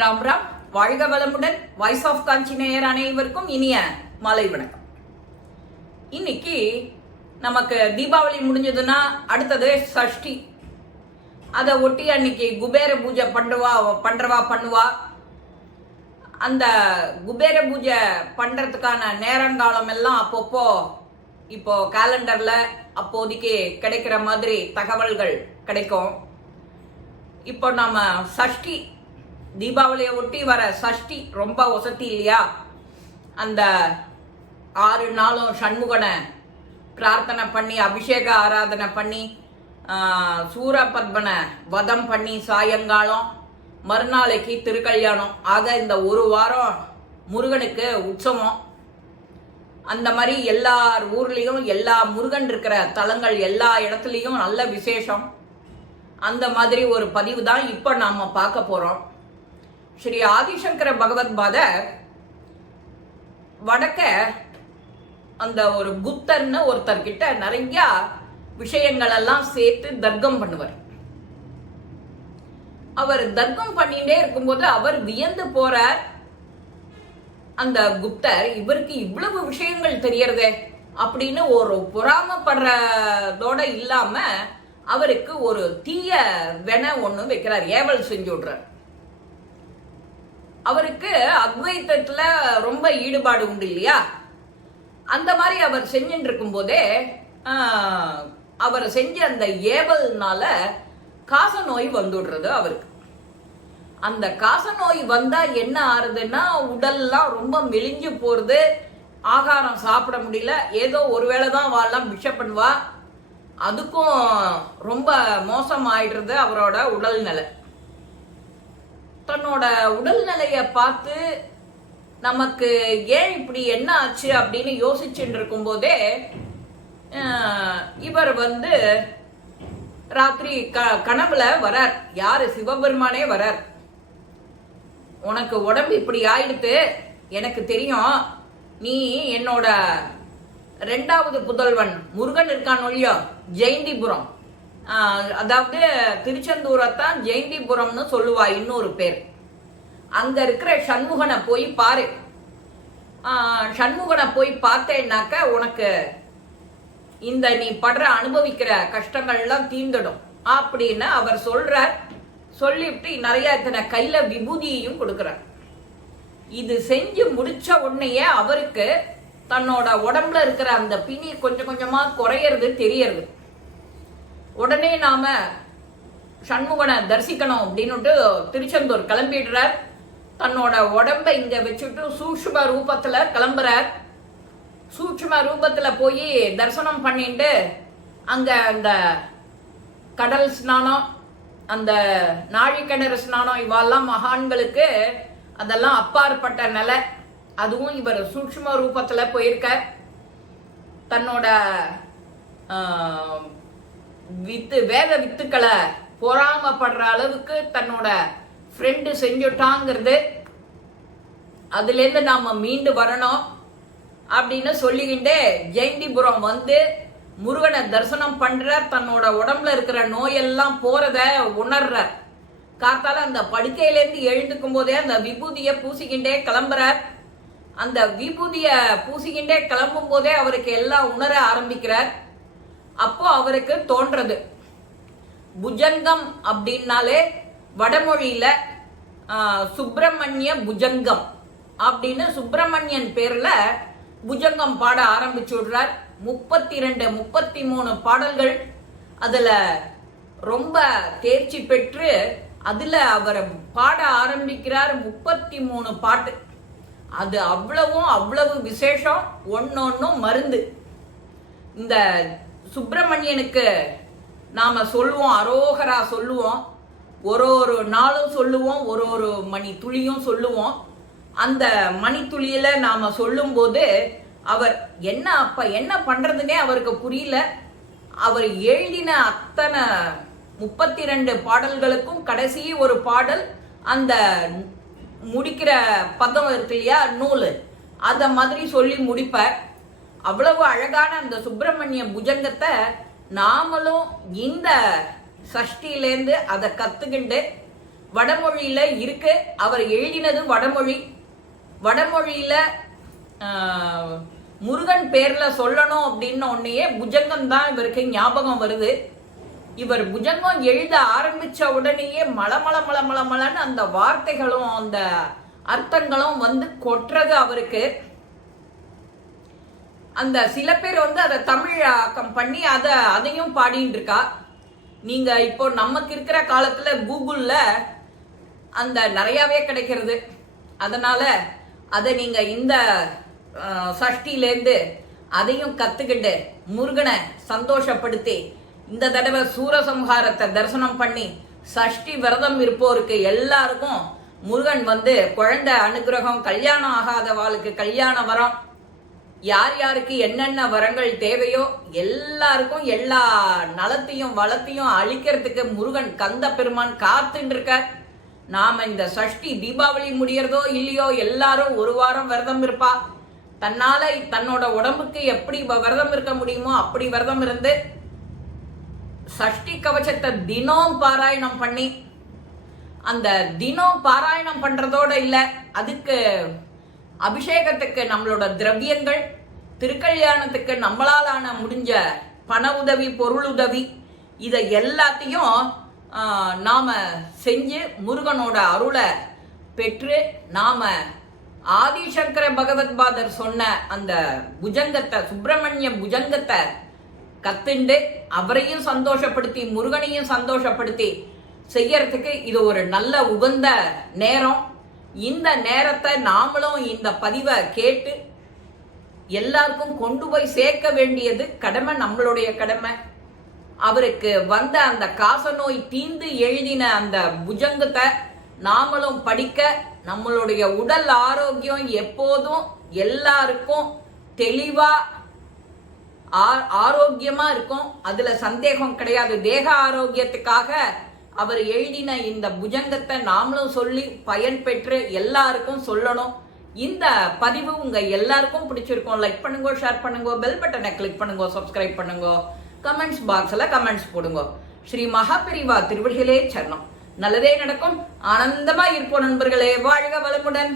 ராம் ராம். வாழ்க வளமுடன். Voice of காஞ்சி நேயர் அனைவருக்கும் இனிய மாலை வணக்கம். இன்னைக்கு நமக்கு தீபாவளி முடிஞ்சதுன்னா அடுத்தது சஷ்டி. அதை ஒட்டி அன்னைக்கு குபேர பூஜை பண்ணுவா பண்றவா பண்ணுவா. அந்த குபேர பூஜை பண்றதுக்கான நேரங்காலம் எல்லாம் அப்பப்போ இப்போ காலண்டர்ல அப்போதைக்கு கிடைக்கிற மாதிரி தகவல்கள் கிடைக்கும். இப்போ நம்ம சஷ்டி தீபாவளியை ஒட்டி வர சஷ்டி ரொம்ப வசதி இல்லையா? அந்த ஆறு நாளும் சண்முகனை பிரார்த்தனை பண்ணி அபிஷேக ஆராதனை பண்ணி சூரபத்மனை வதம் பண்ணி சாயங்காலம் மறுநாளைக்கு திருக்கல்யாணம். ஆக இந்த ஒரு வாரம் முருகனுக்கு உற்சவம். அந்த மாதிரி எல்லார் ஊர்லேயும் எல்லா முருகன் இருக்கிற தலங்கள் எல்லா இடத்துலையும் நல்ல விசேஷம். அந்த மாதிரி ஒரு பதிவு தான் இப்போ நாம் பார்க்க போகிறோம் ஸ்ரீ ஆதிசங்கர பகவத் பாத வடக்க அந்த ஒரு குப்தர்னு ஒருத்தர்கிட்ட நிறைய விஷயங்கள் எல்லாம் சேர்த்து தர்க்கம் பண்ணுவார். அவர் தர்க்கம் பண்ணிட்டே இருக்கும்போது அவர் வியந்து போறார். அந்த குப்தர் இவருக்கு இவ்வளவு விஷயங்கள் தெரியறதே அப்படின்னு ஒரு பொறாமப்படுறதோட இல்லாம அவருக்கு ஒரு தீய வென ஒன்று வைக்கிறார். ஏவல் செஞ்சு விடுறார். அவருக்கு அத்வைத்தத்துல ரொம்ப ஈடுபாடு உண்டு இல்லையா? அந்த மாதிரி அவர் செஞ்சுட்டு இருக்கும் போதே அவர் செஞ்ச அந்த ஏவல்னால காச நோய் வந்துடுறது அவருக்கு. அந்த காச நோய் வந்தா என்ன ஆறுதுன்னா உடல்லாம் ரொம்ப மெலிஞ்சு போறது ஆகாரம் சாப்பிட முடியல ஏதோ ஒருவேளை தான் வாழலாம் பிஷப் பண்ணுவா. அதுக்கும் ரொம்ப மோசம் ஆயிடுறது அவரோட உடல்நிலை. தன்னோட உடல்நிலைய பார்த்து நமக்கு ஏன் இப்படி என்ன ஆச்சு அப்படின்னு யோசிச்சுட்டு இருக்கும் போதே இவர் வந்து ராத்திரி க கனவுல வரார். யாரு? சிவபெருமானே வரார். உனக்கு உடம்பு இப்படி ஆயிடுத்து எனக்கு தெரியும். நீ என்னோட ரெண்டாவது புதல்வன் முருகன் இருக்கான் ஒழியோ ஜெயந்திபுரம். அதாவது திருச்செந்தூரத்தான் ஜெயந்திபுரம்னு சொல்லுவா இன்னொரு பேர். அங்க இருக்கிற சண்முகனை போய் பாரு. சண்முகனை போய் பார்த்தேன்னாக்க உனக்கு இந்த நீ படுற அனுபவிக்கிற கஷ்டங்கள்லாம் தீர்ந்துடும். அப்படின்னு அவர் சொல்றார். சொல்லிவிட்டு நிறைய இத்தனை கையில விபூதியையும் கொடுக்கிறார். இது செஞ்சு முடிச்ச உடனேயே அவருக்கு தன்னோட உடம்புல இருக்கிற அந்த பிணி கொஞ்சம் கொஞ்சமா குறையறது தெரியறது. உடனே நாம சண்முகனை தரிசிக்கணும் அப்படின்னுட்டு திருச்செந்தூர் கிளம்பிடுறார். தன்னோட உடம்ப இங்க வச்சுட்டு சூக்ஷ்ம ரூபத்துல கிளம்புறார். சூட்சும ரூபத்துல போய் தரிசனம் பண்ணிட்டு அங்க அந்த கடல் ஸ்நானம் அந்த நாழிக்கிணறு ஸ்நானம் இவெல்லாம் மகான்களுக்கு அதெல்லாம் அப்பாற்பட்ட நிலை. அதுவும் இவர் சூட்சும ரூபத்துல போயிருக்கார். தன்னோட வித்து வேத வித்துக்களை பொறாமப்படுற அளவுக்கு தன்னோட ஃப்ரெண்டு செஞ்சுட்டாங்கிறது. அதுலேருந்து நாம் மீண்டு வரணும் அப்படின்னு சொல்லிக்கிண்டே ஜெயந்திபுரம் வந்து முருகனை தரிசனம் பண்ணுற தன்னோட உடம்புல இருக்கிற நோயெல்லாம் போகிறத உணர்றார் காத்தால அந்த படுக்கையிலேருந்து எழுந்துக்கும் போதே அந்த விபூதியை பூசிக்கிண்டே கிளம்புறார். அந்த விபூதியை பூசிக்கிண்டே கிளம்பும் போதே அவருக்கு எல்லாம் உணர ஆரம்பிக்கிறார். அப்போ அவருக்கு தோன்றது. புஜங்கம் அப்படின்னாலே வடமொழியில சுப்பிரமணிய புஜங்கம் அப்படின்னு சுப்பிரமணியன் பேர்ல புஜங்கம் பாட ஆரம்பிச்சு விடுறார். முப்பத்தி ரெண்டு முப்பத்தி மூணு பாடல்கள் அதுல ரொம்ப தேர்ச்சி பெற்று அதுல அவர் பாட ஆரம்பிக்கிறார் முப்பத்தி மூணு பாட்டு. அது அவ்வளவும் அவ்வளவு விசேஷம் ஒன்னொன்னும் மருந்து. இந்த சுப்பிரமணியனுக்கு நாம சொல்லுவோம் அரோகரா சொல்லுவோம். ஒரு ஒரு நாளும் சொல்லுவோம் ஒரு ஒரு மணி துளியும் சொல்லுவோம். அந்த மணி துளியில நாம சொல்லும்போது அவர் என்ன அப்ப என்ன பண்றதுன்னே அவருக்கு புரியல. அவர் எழுதின அத்தனை முப்பத்தி ரெண்டு பாடல்களுக்கும் கடைசி ஒரு பாடல் அந்த முடிக்கிற பதம் இருக்கு இல்லையா நூல். அத மாதிரி சொல்லி முடிப்பார். அவ்வளவு அழகான அந்த சுப்பிரமணிய புஜங்கத்தை நாமளும் இந்த சஷ்டியிலேருந்து அதை கத்துக்கிண்டு வடமொழியில இருக்கு. அவர் எழுதினது வடமொழி. வடமொழியில முருகன் பேர்ல சொல்லணும் அப்படின்னு ஒன்னையே புஜங்கம் தான் இவருக்கு ஞாபகம் வருது. இவர் புஜங்கம் எழுத ஆரம்பிச்ச உடனேயே மளமள மள அந்த வார்த்தைகளும் அந்த அர்த்தங்களும் வந்து கொட்டுறது அவருக்கு. அந்த சில பேர் வந்து அதை தமிழ் ஆக்கம் பண்ணி அதை அதையும் பாடிட்டு இருக்கா நீங்க இப்போ நமக்கு இருக்கிற காலத்துல கூகுள்ல அந்த நிறையாவே கிடைக்கிறது. அதனால அதை நீங்க இந்த சஷ்டிலேருந்து சஷ்டியிலேருந்து அதையும் கத்துக்கிட்டு முருகனை சந்தோஷப்படுத்தி இந்த தடவை சூரசம்ஹாரத்தை தரிசனம் பண்ணி சஷ்டி விரதம் இருப்போருக்கு எல்லாருக்கும் முருகன் வந்து குழந்தை அனுகிரகம் கல்யாணம் ஆகாதவாளுக்கு கல்யாண வரம். யார் யாருக்கு என்னென்ன வரங்கள் தேவையோ எல்லாருக்கும் எல்லா நலத்தையும் வளத்தையும் அழிக்கிறதுக்கு முருகன் கந்த பெருமான் காத்துட்டு இருக்கார் நாம இந்த சஷ்டி தீபாவளி முடியறதோ இல்லையோ எல்லாரும் ஒரு வாரம் விரதம் இருப்பா. தன்னால தன்னோட உடம்புக்கு எப்படி வ- விரதம் இருக்க முடியுமோ அப்படி விரதம் இருந்து சஷ்டி கவச்சத்தை தினம் பாராயணம் பண்ணி அந்த தினம் பாராயணம் பண்றதோட இல்லை அதுக்கு அபிஷேகத்துக்கு நம்மளோட திரவியங்கள் திருக்கல்யாணத்துக்கு நம்மளாலான முடிஞ்ச பண உதவி பொருள் உதவி இதை எல்லாத்தையும் நாம் செஞ்சு முருகனோட அருளை பெற்று நாம் ஆதிசங்கர பகவத்பாதர் சொன்ன அந்த புஜங்கத்தை சுப்பிரமணிய புஜங்கத்தை கத்துண்டு அவரையும் சந்தோஷப்படுத்தி முருகனையும் சந்தோஷப்படுத்தி செய்யறதுக்கு இது ஒரு நல்ல உகந்த நேரம். இந்த நேரத்தை நாமளும் இந்த பதிவை கேட்டு எல்லாருக்கும் கொண்டு போய் சேர்க்க வேண்டியது கடமை நம்மளுடைய கடமை. அவருக்கு வந்த அந்த காச நோய் தீந்து எழுதின அந்த புஜங்கத்தை நாமளும் படிக்க நம்மளுடைய உடல் ஆரோக்கியம் எப்போதும் எல்லாருக்கும் தெளிவா ஆ- ஆரோக்கியமா இருக்கும். அதுல சந்தேகம் கிடையாது. தேக ஆரோக்கியத்துக்காக அவர் எழுதின இந்த புஜங்கத்தை நாமளும் சொல்லி பயன் பெற்று எல்லாருக்கும் சொல்லணும். இந்த பதிவு உங்க எல்லாருக்கும் பிடிச்சிருக்கும். லைக் பண்ணுங்க ஷேர் பண்ணுங்க பெல் பட்டனை கிளிக் பண்ணுங்க சப்ஸ்கிரைப் பண்ணுங்க. கமெண்ட்ஸ் பாக்ஸ்ல கமெண்ட்ஸ் போடுங்க. ஸ்ரீ மகாபிரிவா திருவடிகளே சரணம். நல்லதே நடக்கும். ஆனந்தமா இருப்போம் நண்பர்களே. வாழ்க வளமுடன்.